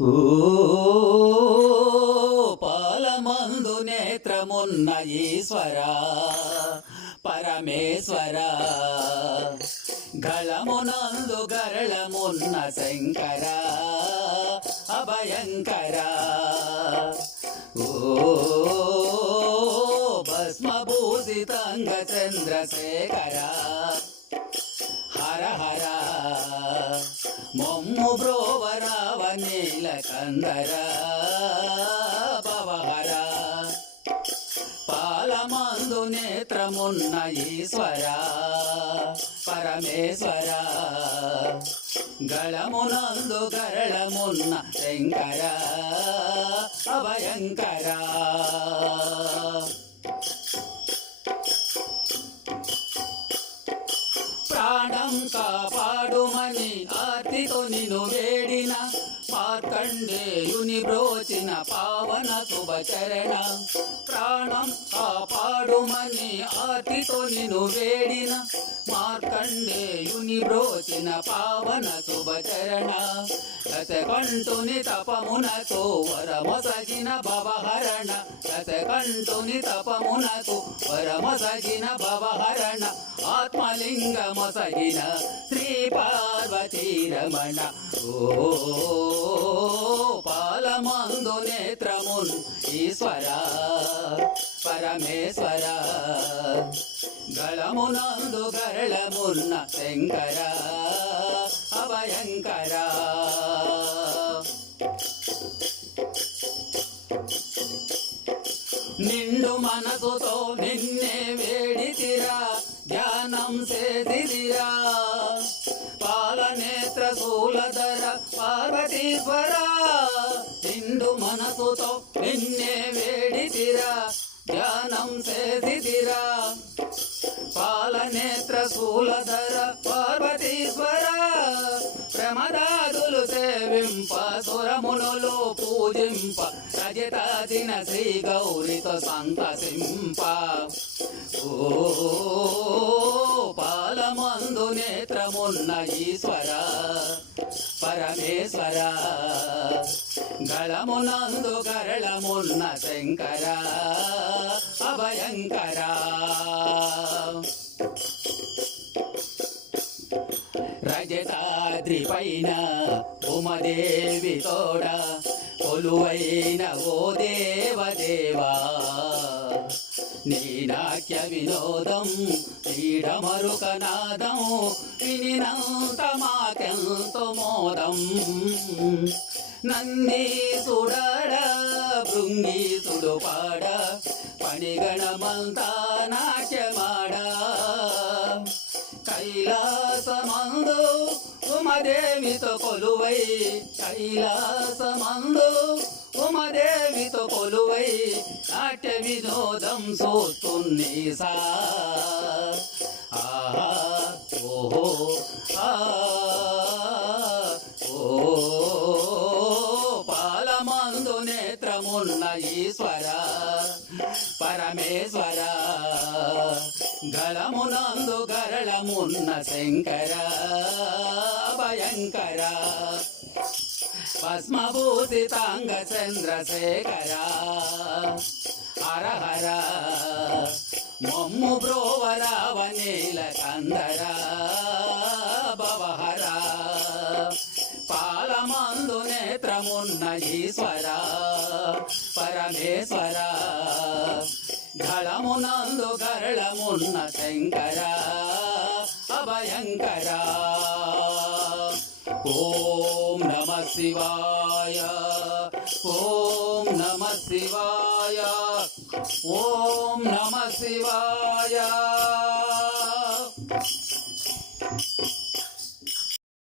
ఓ పాలమందు నేత్రమున్న ఈశ్వరా పరమేశ్వరా, గళమునందు గరళమున్న శంకరా అభయంకరా. ఓ భస్మభూషితాంగ చంద్రశేఖరా హర హర, మొమ్ము బ్రోవరావ నీలకందర భవహర. పాలమందు నేత్రమున్న ఈశ్వరా పరమేశ్వరా, గళమునందు గరళమున్న శంకరా అభయంకరా. ప్రాణం కాపాడుమని ఆర్తితో నిన్ను వేడిన మార్కండేయుని బ్రోచిన పావన శుభచరణ. ప్రాణం కాపాడుమని ఆర్తితో నిన్ను వేడిన మార్కండేయుని బ్రోచిన పావన శుభచరణ. దశకంఠుని తపమునతో వరమొసగిన భవహరణ, దశకంఠుని తపమునతో వరమొసగిన భవహరణ. ఆత్మలింగమొసగిన శ్రీ పార్వతీ రమణ. ఓ పాలమందు నేత్రమున్ ఈశ్వరా పరమేశ్వరా, గళమునందు గరళమున్న శంకరా అభయంకరా. నిండు మనసుతో నిన్నే వేడితిరా, ధ్యానం చేసిదిరా. పాలనేత్ర శూలధర పార్వతీశ్వరా, నిండు మనసుతో నిన్నే వేడితిరా, ధ్యానం చేసిదిరా. పాలనేత్ర శూలధర పార్వతీశ్వరా, ప్రమదాదులు సేవింప సురమునులు పూజింప, రజతాదిన శ్రీ గౌరితో సంతసింప. ఓ పాలమందు నేత్రమున్న ఈశ్వరా పరమేశ్వరా, గళమునందు గరళమున్న శంకరా అభయంకరా. రజతాద్రి పైన ఉమదేవి తోడ కొలువైన ఓ దేవదేవా, నీ నాట్య వినోదం క్రీడమరుకనాదం వినినంత మాకెంతో మోదం. నందీసుడాడ భృంగీసుడు పాడ పణిగణమంతా నాట్యమాడ. కైలాసమందు ఉమదేవితో కొలువై, కైలాసమందు ఉమదేవితో కొలువై నాట్య వినోదం చూస్తున్నీ సా. ఆహా ఓహో ఆ ఓ పాలమందు నేత్రమున్న ఈశ్వరా పరమేశ్వరా, గళమునందు గరళమున్న శంకరా భయంకరా. భస్మభూషితాంగ చంద్రశేఖరా హర హర, మొమ్ము బ్రోవరావ నీలకందరా భవహర. పాలమందు నేత్రమున్న ఈశ్వరా పరమేశ్వరా, గళమునందు గరళమున్న శంకరా అభయంకరా. ఓం నమః శివాయ, ఓం నమః శివాయ, ఓం నమః శివాయ.